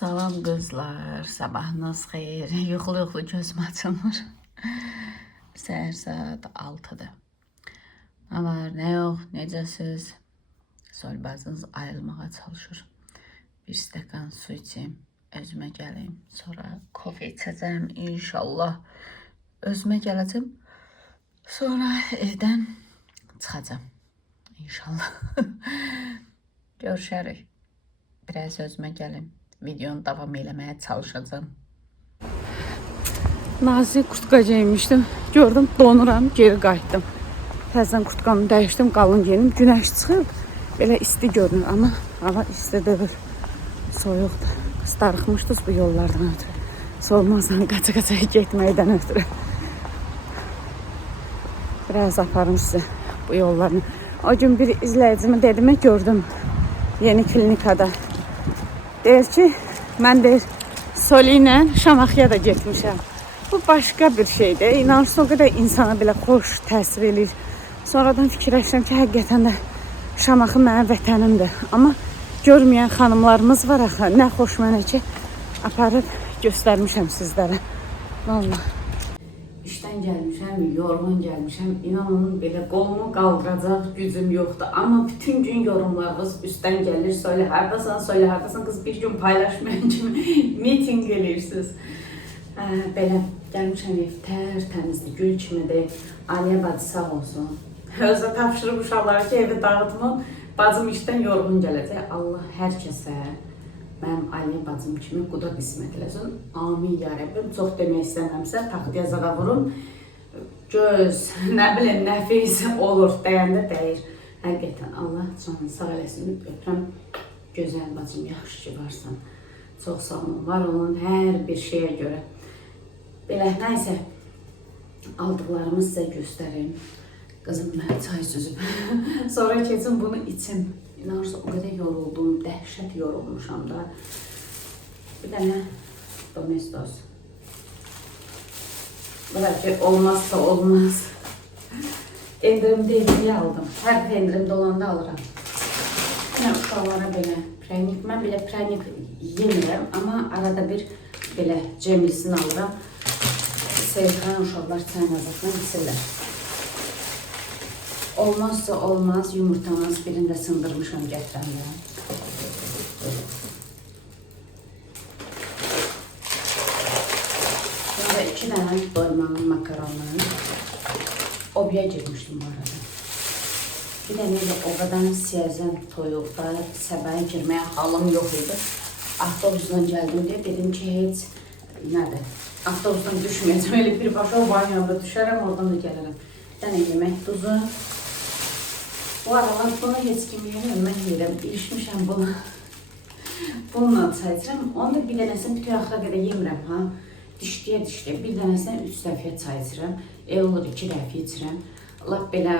Salam qızlar, sabahınız xeyir. Yuxulu gözüm açılmır. Səhər saat 6-dır. Nə var, nə yox, necəsiz? Solbazınız ayılmağa çalışır. Bir stəkan su içim, özümə gəlim. Sonra kofe içəcəm, inşallah. Özümə gələcəm. Sonra evdən çıxacam. İnşallah. Görüşərik. Biraz özümə gəlim. Videonu davam eləməyə çalışacağım. Nazik kurtka giymişdim. Gördüm, donuram, geri qayıtdım. Təzədən kurtkamı dəyişdim, qalın geyinim. Günəş çıxıb, belə isti görünür, amma hava isti deyil. Soyuqdur. Qız darıxmışdınız bu yollardan ötürü. Soğumazdan qaça-qaça getməkdən ötürü. Biraz aparım size bu yollarını. O gün bir izləyicimi dedimə gördüm yeni klinikada. Deyir ki, mən deyir, Soli ilə Şamaxıya da getmişəm. Bu başqa bir şeydir. İnanırsın, o qədər insana belə xoş təsir edir. Sonradan fikirləşirəm ki, həqiqətən də Şamaxı mənim vətənimdir. Amma görməyən xanımlarımız var axı. Nə xoş mənə ki, aparıb göstərmişəm sizlərə. Vallahi. İşdən gəlmişəm, yorğun gəlmişəm. İnanın belə qolumu qaldıracaq gücüm yoxdur. Amma bütün gün yorumlarınız üstdən gəlir. Söyle hardasan, söyle hardasan. Qız bir gün paylaşmayan kimi miting eləyirsiniz. Belə gəlmişəm ev təmizdir, gül kimidir. Aliyə bacı sağ olsun. Özə tapşırıb uşaqlara ki, evi dağıtmam. Bacım işdən yorğun gələcək. Allah hər kəsə mənim Aliyə bacım kimi quda qismət eləsin. Amin ya Rəbbim. Çox demək istəməmsə taxtaya zara vurun. Göz, nə bilin, nəfis olur, dəyəndə dəyir. Həqiqətən Allah canını sağ eləsin. Öpürəm. Gözəl bacım, yaxşı ki varsan. Çox sağ olun, var olun hər bir şeyə görə. Belə, nəysə, aldıqlarımı sizə göstərim. Qızım, mən çay süzüm. Sonra keçim bunu içim. İnanırsın, o qədər yoruldum, dəhşət yorulmuşam da. Bir dənə domestos. Bu da ki, olmazsa olmaz. Endirimdə hediyə aldım. Hər endirimdə olanda alıram. Yine uşaqlara belə prənik. Mən belə prənik yemirəm, amma arada bir belə cemlisini alıram. Sevdiğin uşaqlar çayın azatdan içirlər. Olmazsa olmaz yumurtanız birində sındırmışam gətirəndə. Sonra 2 dənə doymalı makaronu. Obya girmişdim bu arada. Bir dənə də ovadan siyazən toyuqda səbəyə girməyə halım yox idi. Avtobusdan gəldim deyə dedim ki, heç nədir? Avtobusdan düşməyəcəm, elə birbaşa o vanyanda düşərəm, oradan da gəlirəm. Bir dənə yemək tuzu. Bu aralar bunu heç kim yemir, mən yeyirəm, ilişmişəm buna. Bununla çay içirəm, onu da bir dənəsini bütün axıra qədər yemirəm, ha. Dişliyə, bir dənəsini 3 dəfə çay içirəm, olur 2 dəfə içirəm. Lap belə,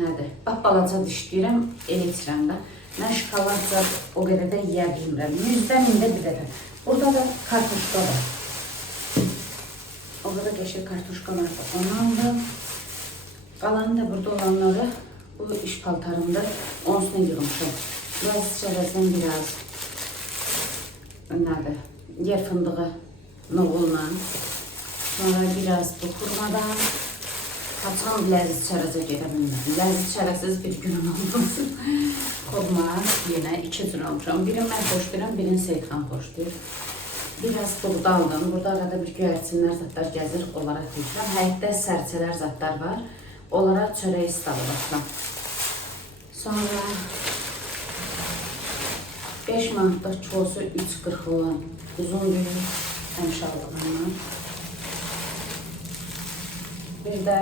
nədir, balaca dişləyirəm, el içirəm də. Mən şokoladca o qədər də yeyə bilmirəm, 100-də bir dənə. Burada da kartuşka var. Orada da qəşəng kartuşka var, onu aldım. Qalanı da burada olanları bu iş paltarımda onsuna yığmışım. Biraz çərəzdən biraz nədir, yer fındığı noğulla. Sonra biraz bu kurmadan kaçan ləziz çərəzə gedə bilmirəm. Ləziz çərəsiz bir günüm olmasın. Kurma yenə 2 cür almışam. Birini mən xoşlayıram, birini Seyxan xoşlayır. Biraz buğda aldım. Burada arada bir göyərçinlər zatlar gəzir, onlara deyirəm. Həyətdə sərçələr zatlar var. Onlara çörək istadı. Sonra 5 manatlıq kilosu 3.40 olan uzun bir həmişalığından. Bir də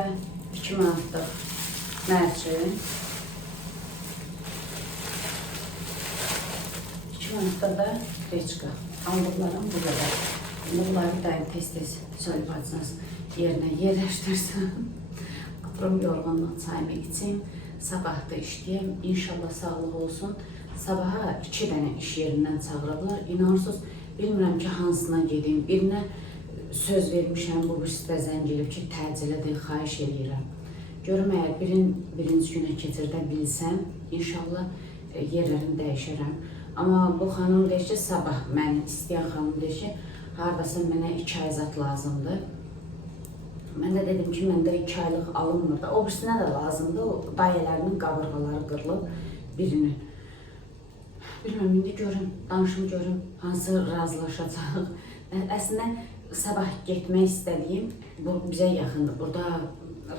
2 manatlıq mərci. 2 manatlıq da reçka. Aldıqlarım bu qədər. Bunları daim tez-tez söyləyəcəksiniz yerinə yerləşdirsin. Oturum yorğunluq çayımı içim. Sabah da işləyəm. İnşallah sağlıq olsun. Sabaha 2 dənə iş yerindən çağırıblar. İnanırsınız, bilmirəm ki, hansına gedim. Birinə söz vermişəm, bu birisi də zəng elib ki, təcilidir, xahiş edirəm. Görüm, əgər birinci günə keçirdə bilsəm, inşallah yerlərini dəyişərəm. Amma bu xanım deyir ki, sabah məni istəyən xanım deyir ki, haradasa mənə 2 ay zat lazımdır. Mən də dedim ki, məndə 2 aylıq alınmır da. O birisinə də lazımdır. O dayələrinin qabırğaları qırılıb birinin. Bilməm, indi görüm, danışım görüm, hansı razılaşacaq. Əslində, sabah getmək istədiyim, bu bizə yaxındır. Burada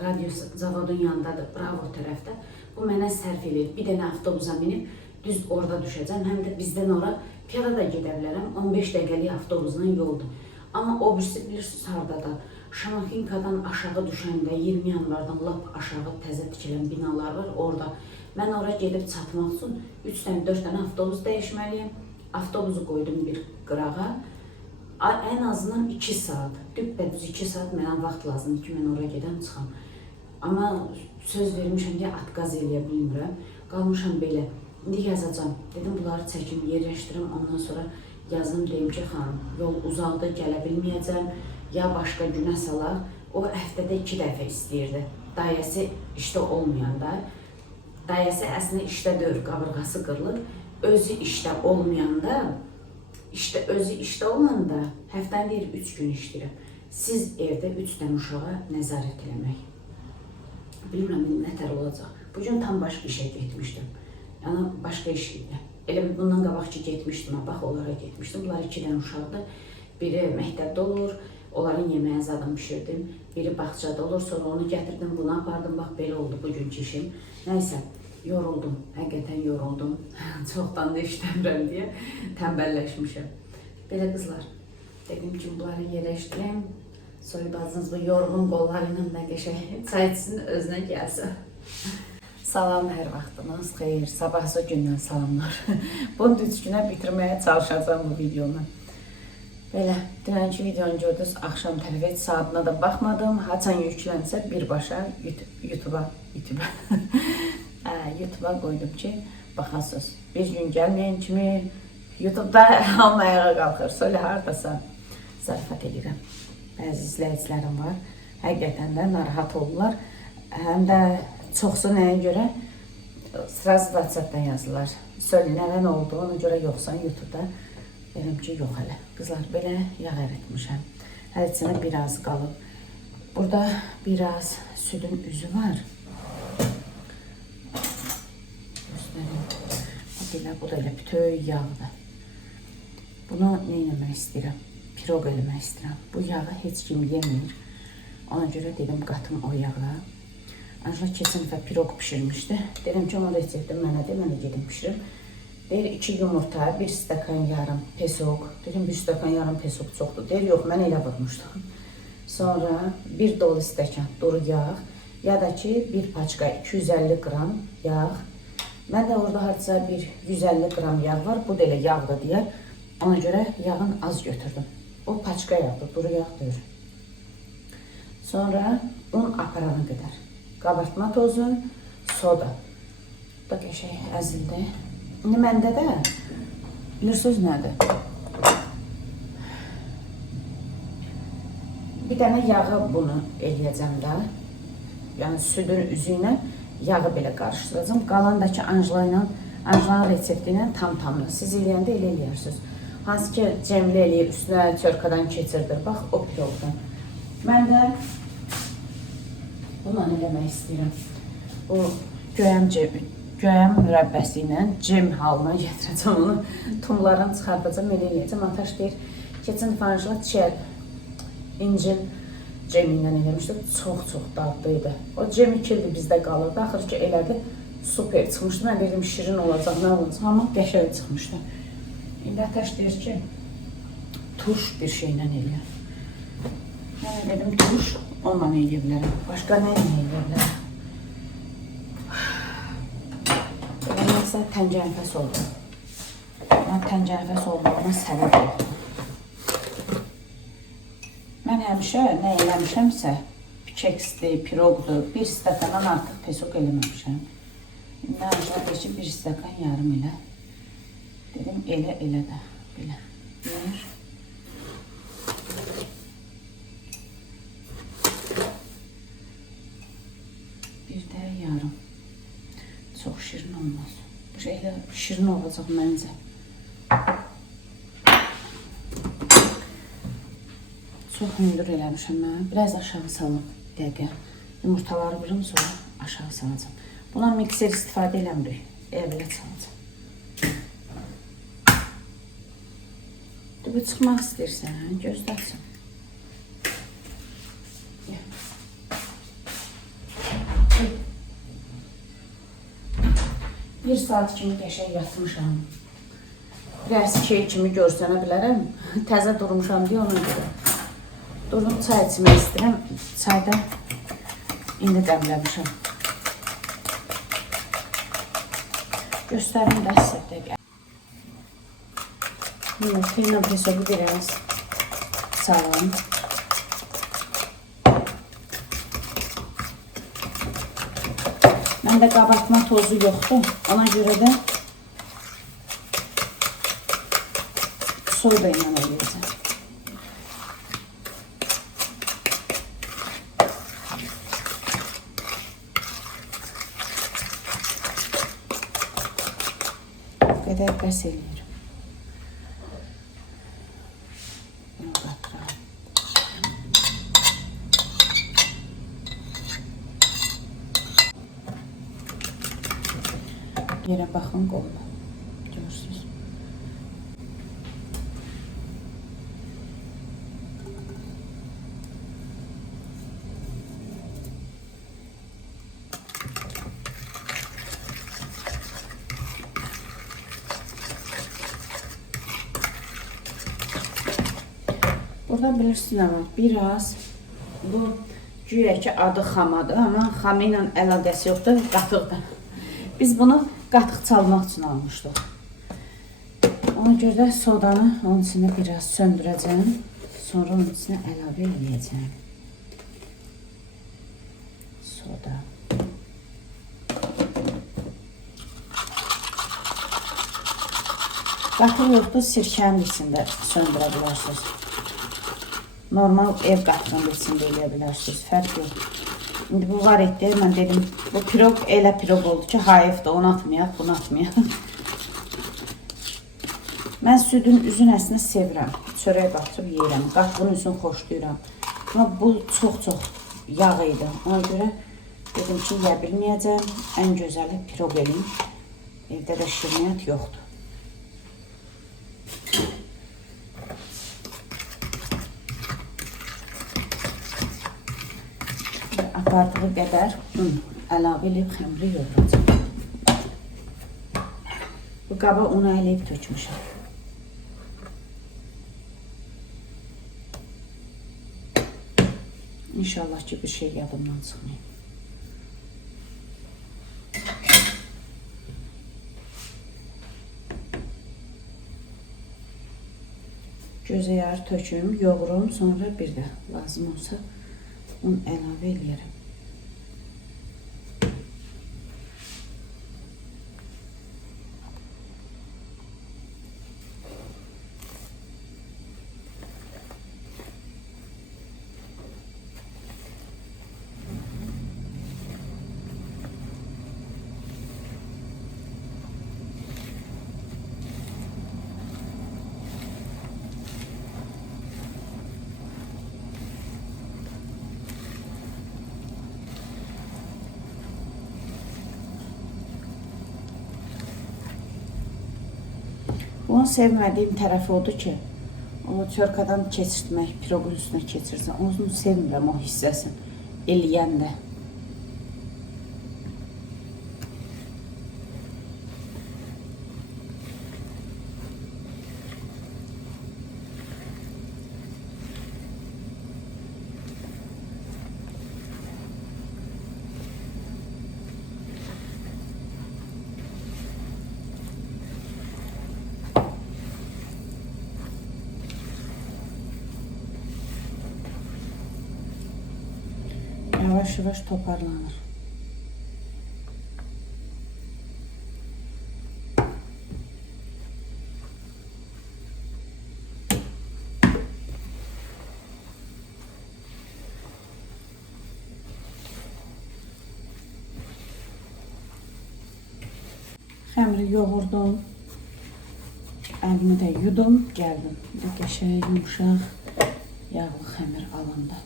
radyo zavodun yanındadır, Bravo tərəfdə. Bu mənə sərf edir. Bir dənə avtobusa minib, düz orada düşəcəm. Həm də bizdən ora piyada da gedə bilərəm. 15 dəqiqəlik avtobusla yoldur. Amma o birisi bilirsiniz haradadır. Şamaxinkadan aşağı düşəndə 20 yanvardan lap aşağı təzə tikilən binalar var orada. Mən oraya gedib çatmaq üçün 3 dənə, 4 dənə avtobus dəyişməliyim. Avtobusu qoydum bir qırağa. Ən azından 2 saat, düppədüz 2 saat mənə vaxt lazımdır ki, mən oraya gedən çıxam. Amma söz vermişəm ki, atqaz eləyə bilmirəm. Qalmışam belə. İndi yazacağım. Dedim, bunları çəkim, yerləşdirim. Ondan sonra yazım, deyim ki, xanım, yol uzaqdır, gələ bilməyəcəm. Ya başqa günə salaq. O həftədə 2 dəfə istəyirdi. Dayəsi işdə olmayanda. Dayəsi əslində işdə deyil, qabırğası qırılır. Özü işdə olmayanda, özü işdə olanda həftəni deyir 3 gün işləyirəm. Siz evdə 3 dənə uşağa nəzarət eləmək. Bilmirəm, nətər olacaq. Bugün tam başqa işə getmişdim. Yəni, başqa iş idi. Elə bundan qabaq ki, getmişdim, bax, onlara getmişdim. Bunlar 2 dənə uşaqdır. Biri məktəbdə olur, onların yeməyə zadını pişirdim. Biri bağçada olur, sonra onu gətirdim, bunu apardım. Bax, belə oldu bugünkü işim. Nəysə, yoruldum, həqiqətən yoruldum. Çoxdan da işləmirəm deyə təmbəlləşmişəm. Belə qızlar, dedim ki, bunları yerləşdirəm. Soyubazınız bu yorğun qolları ilə də qəşəng çay içsin, özünə gəlsin. Salam, hər vaxtınız xeyir, sabahsı gündən salamlar. Bunu düz günə bitirməyə çalışacağım bu videonu. Belə, dünənki videonu gördünüz, axşam tərəf heç saatına da baxmadım. Haçan yüklənsə birbaşa YouTube'a qoydum ki, baxasınız. Bir gün gəlməyən kimi YouTube'da hamı ayağa qalxır. Söyle haradasa zarafat edirəm. Bəzi izləyicilərim var, həqiqətən də narahat olurlar. Həm də çoxsu nəyə görə? Sırası WhatsApp'dan yazırlar. Söyle nədən oldu, ona görə yoxsan YouTube'da. Dedim ki, yox hələ. Qızlar, belə yağ əritmişəm. Hər içində biraz qalıb. Burada biraz südün üzü var. Göstərim. Bu da elə bütöv yağdır. Bunu nə eləmək istəyirəm? Piroq eləmək istəyirəm. Bu yağı heç kim yemir. Ona görə dedim, qatım o yağı. Anjela keçən dəfə piroq pişirmişdi. Dedim ki, onun resepti mənədir, mən də gedim pişirim. Deyir, 2 yumurta, 1 stəkan yarım pesoq. Dedim, 1 stəkan yarım pesoq çoxdur. Deyir, yox, mən elə vurmuşdum. Sonra 1 dolu stəkan duru yağ. Ya da ki, 1 paçka 250 qram yağ. Mən də orada hardasa bir 150 qram yağ var. Bu da elə yağdır deyə. Ona görə yağın az götürdüm. O paçka yağdır, duru yağ deyir. Sonra un aparana qədər. Qabartma tozu, soda. Bu da qəşəng əzildi. İndi məndə də, bilirsiniz nədir? Bir dənə yağı bunu eləyəcəm də. Yəni südün üzü ilə yağı belə qarışdıracağım. Qalandakı Anjelanın resepti ilə tam-tamını. Siz eləyəndə elə eləyərsiniz. Hansı ki, cəmli eləyib, üstünə çörkadan keçirdir. Bax, o piroqdan. Mən də bununla eləmək istəyirəm. Bu göyəm mürəbbəsi ilə cem halına getirəcəm onu. Tumlarını çıxardacam, elə eləyəcəm. Ataş deyir, keçən dəfə Anjela çiçək, incil cemi ilə eləmişdi. Çox-çox dadlıydı. O cem 2 ildir bizdə qalırdı. Axır ki, elədi, super çıxmışdı. Mən dedim, şirin olacaq, nə olacaq? Amma qəşəng çıxmışdı. İndi Ataş deyir ki, turş bir şeylə eləyir. Mən dedim, turş onunla eləyə bilərəm. Başqa nə eləyə bilərəm? Nəysə, təncənəfəs oldu. Mən təncənəfəs olmağıma səbəb oldu. Mən həmişə nə eləmişəmsə, keksdir, piroqdur, 1 stəkandan artıq pesoq eləməmişəm. İndi Anjela deyir ki, 1 stəkan yarım elə. Dedim, elə də, belə. Bir də yarım. Çox şirin olmaz. Bu şeylə şirin olacaq məncə. Çox hündür eləmişəm mən. Biraz aşağı salım dəqiqə. Yumurtaları vurum, sonra aşağı salacağım. Buna mikser istifadə eləmirik. Belə salacağım. Bu çıxmaq istəyirsən, gözləsin. Bir saat kimi qəşəng yatmışam. Biraz şey kimi görsənə bilərəm. Təzə durmuşam deyə ona görə. Durum çay içmək istəyirəm. Çayda indi dəmləmişəm. Göstərim də sizə dəqiq. Yumurta ilə pesobu biraz salın. Məndə qabartma tozu yoxdur. Ona görə də soda ilə eləyəcəm. Bu qədər bəs eləyirəm. Bunu qatıralım. Yerə baxın, qolma. Görürsünüz. Burada bilirsiniz ama biraz bu güya ki adı xamadır, amma xamı ilə əlaqəsi yoxdur, qatıqdır. Biz bunu qatıq çalmaq üçün almışdıq. Ona görə sodanı onun içine biraz söndürəcəm, sonra onun içine əlavə edəcəm. Soda. Qatıq yoxdur, sirkənin içində söndürə bilərsiniz. Normal ev qatığının içində eləyə bilərsiniz, fərq yox. İndi bu var etdi, mən dedim, bu piroq elə piroq oldu ki, hayıfdır, onu atmayaq, bunu atmayaq. Mən südün üzün əslində sevirəm, çörək batırıb yeyirəm, qatığın üzünü xoşlayıram. Amma bu çox-çox yağ idi, ona görə dedim ki, yeyə bilməyəcəm, ən gözəli piroq eləyim, evdə də şirniyyat yoxdur. Apardığı qədər əlavə eləyib xəmiri yoğuracam. Bu qaba unu eləyib tökmüşəm. İnşallah ki bir şey yadımdan çıxmayın. Gözə yarı töküm, yoğurum, sonra bir də lazım olsa un əlavə eləyərəm. Onu sevmədiyim tərəfi odur ki, o çörkadan keçirtmək, piroqun üstünə keçirsən, onu sevmirəm o hissəsini eləyəndə. Yavaş-yavaş toparlanır. Xəmiri yoğurdum. Əlimi də yudum, gəldim. Bir qəşəng, yumuşaq yağlı xəmir alındı.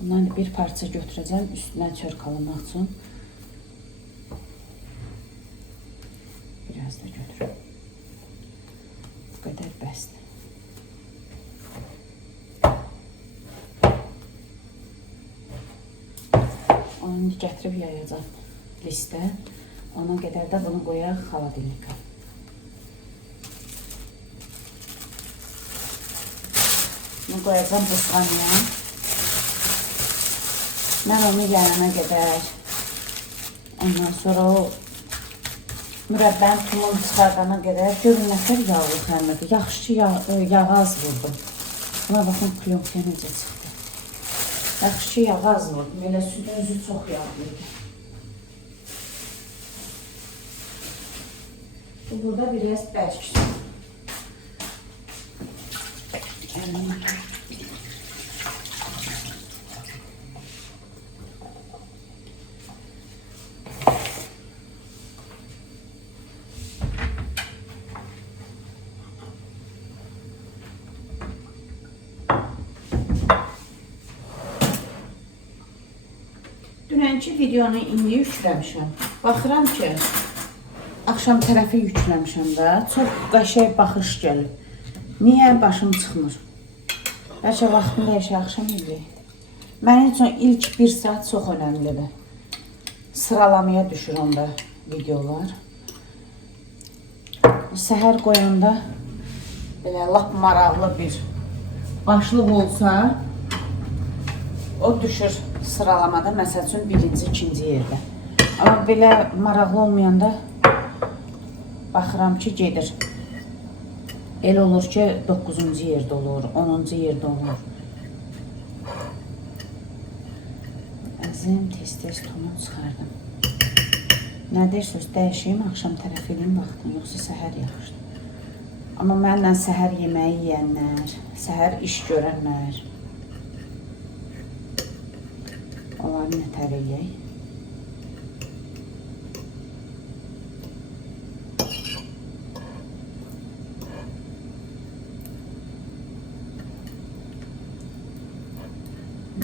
Bundan bir parça götürəcəm üstünə çörkalamaq üçün. Biraz da götürüm. Bu qədər bəsdir. Onu indi gətirib yayacaq listə. Ona qədər də bunu qoyaq xaladelnikə. Bunu qoyacam buzxanaya. Mən onu yayana qədər, ondan sonra o mürəbbənin tumunu çıxardana qədər görün nətər yağlı xəmirdir. Yaxşı yağ az vurdum. Buna baxın plyonka necə çıxdı. Yaxşı yağ az vurdum. Elə südün özü çox yağlıydı. Bu burada biraz bərkdir. Dünənki videonu indi yükləmişəm. Baxıram ki, axşam tərəfi yükləmişəm də, çox qəşəng baxış gəlir. Niyə başım çıxmır? Bəlkə vaxtını dəyişə axşam eləyək. Mənim üçün ilk 1 saat çox önəmlidir. Sıralamaya düşür onda videolar. Səhər qoyanda belə lap maraqlı bir başlıq olsa, o düşür sıralamada, məsəl üçün 1-ci, 2-ci yerdə. Amma belə maraqlı olmayanda baxıram ki, gedir. Elə olur ki, 9-cu yerdə olur, 10-cu yerdə olur. Əzim tez-tez tonu çıxardım. Nə deyirsiniz, dəyişəyim, axşam tərəf edeyim vaxtın, yoxsa səhər yaxşıdır. Amma mənlə səhər yeməyi yeyənlər, səhər iş görənlər, onları nətər eləyək?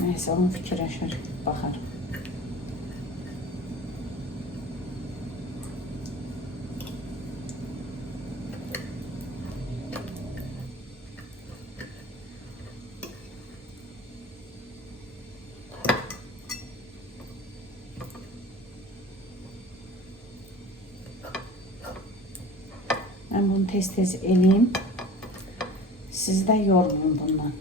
Nəysə, onu fikirləşər, baxar. Mən bunu tez-tez eləyim. Sizi də yormayın bundan.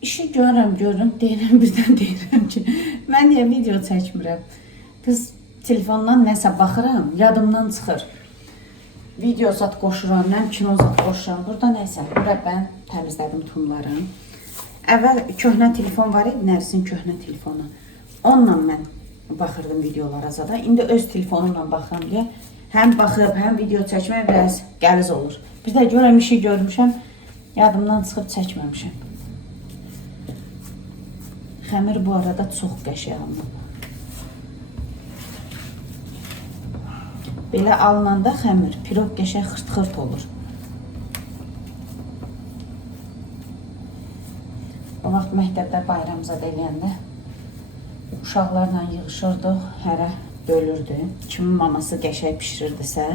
İşi görürəm, deyirəm, birdən deyirəm ki, mən niyə video çəkmirəm? Qız telefondan nəsə baxıram, yadımdan çıxır. Video zat qoşuram, mən kino zat qoşuram. Burada nəsə, mürəbbən təmizlədim tumları. Əvvəl köhnə telefon var idi, Nərisin köhnə telefonu. Onunla mən baxırdım videolara zada. İndi öz telefonumla baxıram deyə həm baxıb, həm video çəkmək biraz qəliz olur. Bir də görəm işi görmüşəm, yadımdan çıxıb çəkməmişəm. Xəmir bu arada çox qəşəng alınıb. Belə alınanda xəmir, pirog qəşəng xırt-xırt olur. O vaxt məktəbdə bayramzad eləyəndə uşaqlarla yığışırdıq, hərə bölürdü. Kimin maması qəşəng pişirirdisə,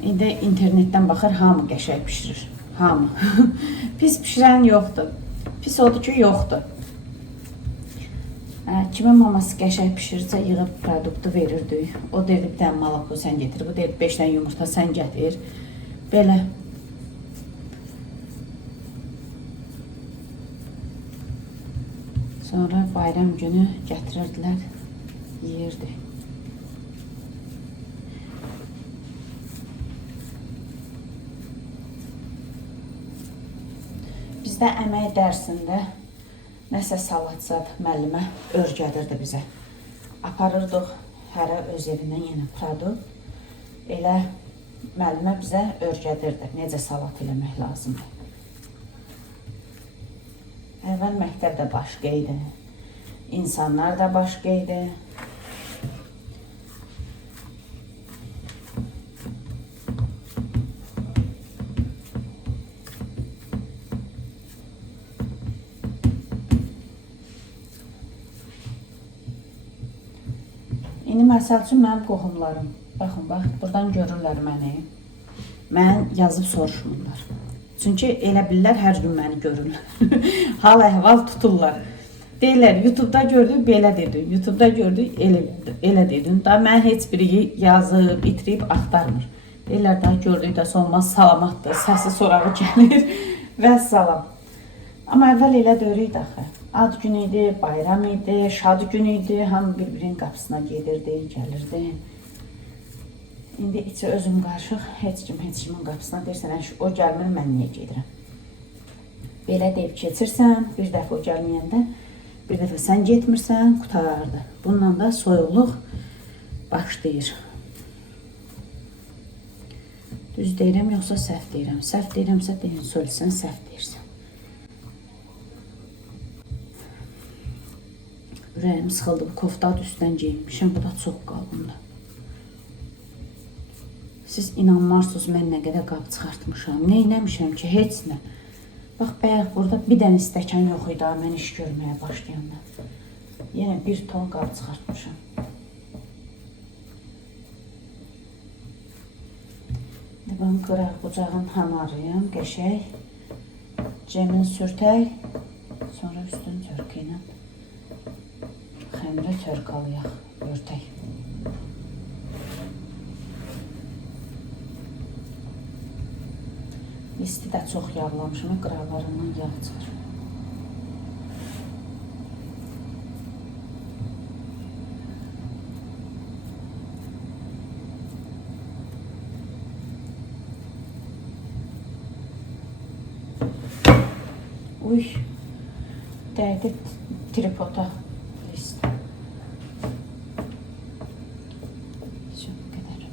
indi internetdən baxır, hamı qəşəng pişirir. Hamı. Pis pişirən yoxdur. Pis odur ki, yoxdur. Kimin maması qəşəng pişirirsə, yığıb produktu verirdik. O deyirdi, bir dənə malako sən getir, bu deyirdi, 5 dənə yumurta sən gətir. Belə. Sonra bayram günü gətirirdilər, yeyirdi. Bizdə əmək dərsində nəsə salatsat müəllimə öyrədirdi bizə. Aparırdıq hərə öz evindən yenə produkt. Elə müəllimə bizə öyrədirdi, necə salat eləmək lazımdır. Əvvəl məktəb də başqa idi, insanlar da başqa idi. məsəl üçün mənim qohumlarım. Baxın, bax, buradan görürlər məni. Mən yazıb soruşmurlar. Çünki elə bilirlər hər gün məni görürlər. Hal əhval tuturlar. Deyirlər, YouTube'da gördük, belə dedin. YouTube'da gördük, elə dedin. Da mən heç biri yazıb, itirib axtarmır. Deyirlər, daha gördükdə olmaz, salamatdır, səsi sorağı gəlir və salam. Amma əvvəl elə dörüydü axı. Ad günü idi, bayram idi, şad günü idi, hamı bir-birinin qapısına gedirdi, gəlirdi. İndi içi özüm qarışıq, heç kimin qapısına deyirsən, o gəlmir, mən niyə gedirəm? Belə deyib keçirsən, bir dəfə o gəlməyəndə, bir dəfə sən getmirsən, qutardı. Bununla da soyuqluq başlayır. Düz deyirəm, yoxsa səhv deyirəm? Səhv deyirəmsə deyin, söyləsən, səhv deyirsən. Ürəyim sıxıldı, bu koftadı üstdən geyinmişəm, bu da çox qalındı. Siz inanmarsınız, mən nə qədər qab çıxartmışam, nə eləmişəm ki, heç nə. Bax, bəyək burada bir dənə stəkan yox idi, mən iş görməyə başlayanda. Yenə bir ton qab çıxartmışam. Ben qıraq bucağın hamarıyım, qəşək. Cəmin sürtək, sonra üstün çörkü ilə xəmirə çörkalayaq, örtək. Listi də çox yağlamışım, qıraqlarından yağ çıxır. Uy, dəydi tripoda list. Şu qədər.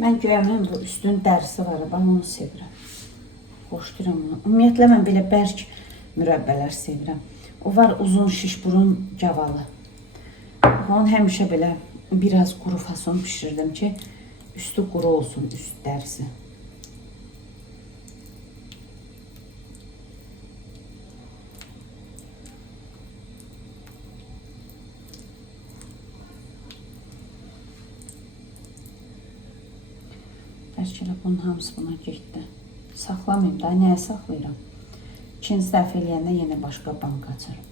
Mən göyəmin bu üstün dərisi var, ben onu sevirəm. Xoşduram onu. Ümumiyyətlə, mən belə bərk mürəbbələr sevirəm. O var uzun şiş burun gavalı. Onu həmişə belə biraz quru fason pişirdim ki, üstü quru olsun, üst dərisi. Bəlkə elə bunun hamısı buna getdi. Saxlamayayım da, nəyə saxlayıram? İkinci dəfə eləyəndə yenə başqa bank açarım.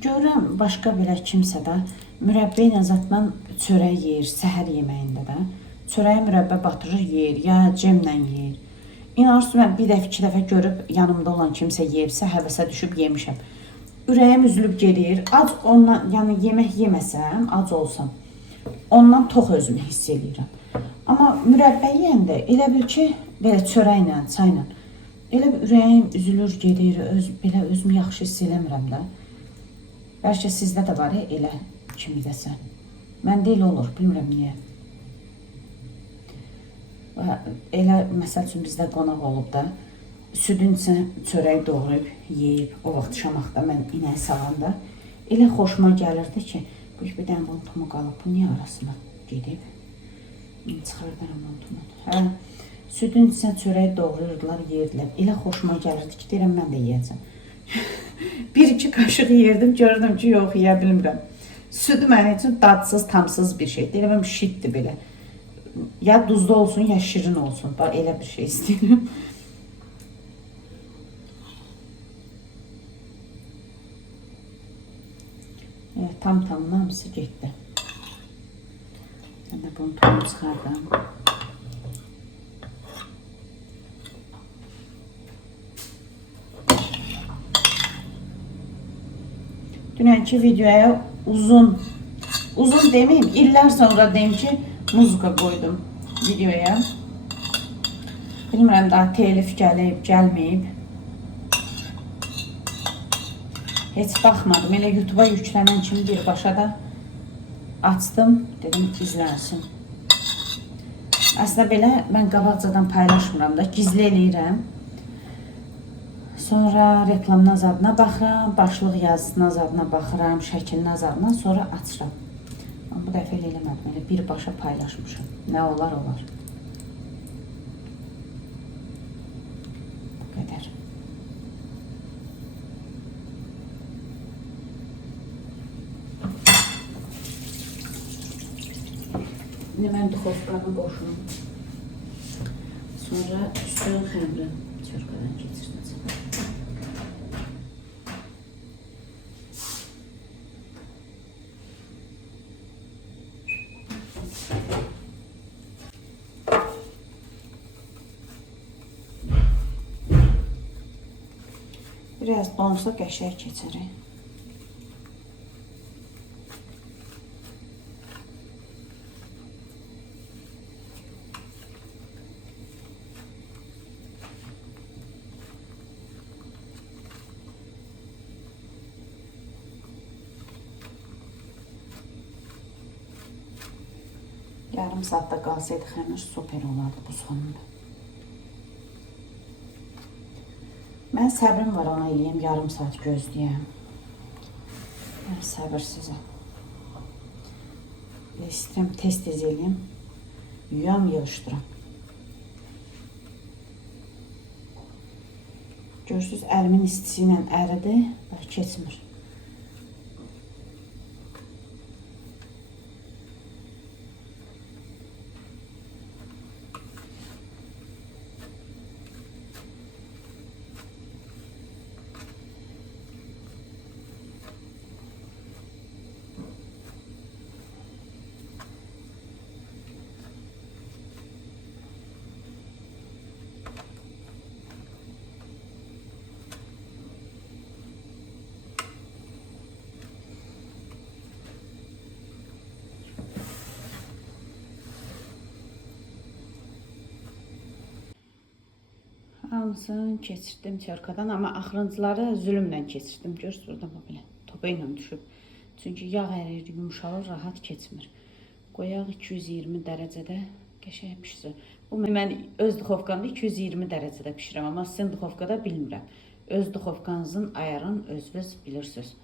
Görürəm, başqa belə kimsə də mürəbbə ilə zatdan çörək yeyir, səhər yeməyində də. Çörəyə mürəbbə batırır, yeyir, ya cemlə yeyir. İnanırsınız, mən bir dəfə, iki dəfə görüb yanımda olan kimsə yeyibsə, həvəsə düşüb yemişəm. Ürəyim üzülüb gelir, ac ondan, yəni yemək yeməsəm, ac olsam, ondan tox özümü hiss edirəm. Amma mürəbbə yeyəndə elə bil ki, belə çörəklə, çayla, elə bir ürəyim üzülür, gedir, belə özümü yaxşı hiss eləmirəm də. Bəlkə sizdə də var, elə kimi desən. Məndə elə olur, bilmirəm niyə. Elə, məsəl üçün bizdə qonaq olub da, südün içine çörək doğrayıb, yeyib, o vaxt şamaqda mən inək salanda elə xoşuma gəlirdi ki, bir dənə montumu qalıb, bu niyə arasına gedib? Çıxardaram montumu. Hə, südün içine çörək doğrayırdılar, yeyirdilər. Elə xoşuma gəlirdi ki, deyirəm, mən də yeyəcəm. Bir-iki qaşıq yerdim, gördüm ki, yox, yeyə bilmirəm. Südü mənim üçün dadsız, tamsız bir şey. Deyirəm, şitdir belə. Ya duzlu olsun, ya şirin olsun. Bax, elə bir şey istəyirəm. Evet, tam hamısı getdi. Ben de bunu tam çıxardım. Dünənki videoya Uzun demeyeyim, iller sonra deyim ki muzika koydum videoya. Bilmirəm daha telif gəlib, gəlməyib. Heç baxmadım. Elə YouTube'a yüklənən kimi birbaşa da açdım. Dedim izlənsin. Aslında belə mən qabaqcadan paylaşmıram da, gizli eləyirəm. Sonra reklamın azadına baxıram, başlıq yazısının azadına baxıram, şəklinin azadına, sonra açıram. Amma bu dəfə elə eləmədim. Elə birbaşa paylaşmışam. Nə olar olar. Bu qədər. İndi mən duxovkanı qoşum. Sonra üstün xəmri çörkadan keçirəcəm. Biraz donsa qəşəng keçirik. Yarım saatte qalsaydı xəmir super olardı bu sonunda. Mən səbrim var ona eləyəm, yarım saat gözləyəm. Mən səbirsizəm. İstəyirəm tez-tez eləyəm. Yuyam, yığışdıram. Görürsünüz, əlimin istisi ilə əridi, keçmir. Hamısını keçirdim çörkadan, amma axırıncıları zülümlə keçirdim. Görürsünüz, burada bu belə topa ilə düşüb. Çünki yağ ərir, yumuşalır, rahat keçmir. Qoyaq 220 dərəcədə qəşəng pişsin. Bu mən öz duxovkamda 220 dərəcədə pişirəm, amma sizin duxovkada bilmirəm. Öz duxovkanızın ayarını özünüz bilirsiniz.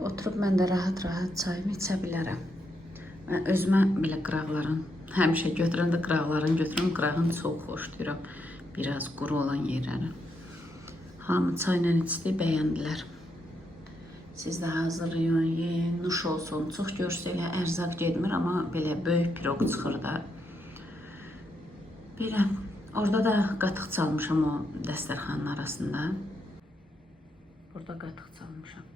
Oturub mən də rahat-rahat çayımı içə bilərəm. Mən özümə belə qıraqların, həmişə götürəndə qıraqların götürürəm. Qırağını çox xoşlayıram. Biraz quru olan yerləri. Hamı çayla içdi, bəyəndilər. Siz də hazırlayın, yiyin, nuş olsun. Çox görsə elə ərzaq getmir, amma belə böyük piroq çıxır da. Belə, orada da qatıq çalmışam o dəstərxanın arasında. Burada qatıq çalmışam.